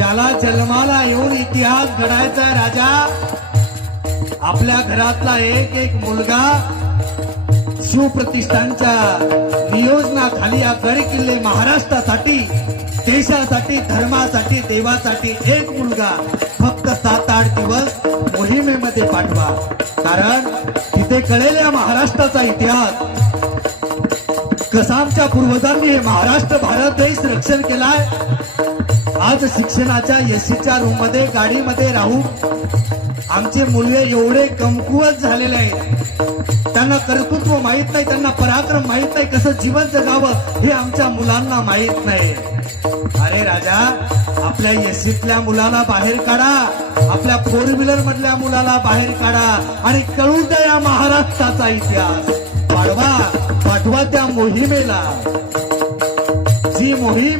ज्याला जन्माला येऊन इतिहास घडायचा राजा आपल्या घरातला एक एक मुलगा शिवप्रतिष्ठानच्या नियोजनाखाली या गड किल्ले महाराष्ट्रासाठी देशासाठी धर्मासाठी देवासाठी एक मुलगा फक्त सात आठ दिवस मोहिमेमध्ये पाठवा. कारण तिथे कळेल या महाराष्ट्राचा इतिहास. कसामच्या पूर्वजांनी हे महाराष्ट्र भारत देश रक्षण केलाय. आज शिक्षणाच्या एसीच्या रूममध्ये गाडीमध्ये राहू आमचे मुलगे एवढे कमकुवत झालेले आहेत. त्यांना कर्तृत्व माहीत नाही त्यांना पराक्रम माहीत नाही कसं जीवन जगावं हे आमच्या मुलांना माहीत नाही. अरे राजा आपल्या एसीतल्या मुलाला बाहेर काढा. आपल्या फोर व्हीलर मधल्या मुलाला बाहेर काढा. आणि कळू द्या या महाराष्ट्राचा इतिहास. पाठवा पाठवा त्या मोहिमेला. जी मोहीम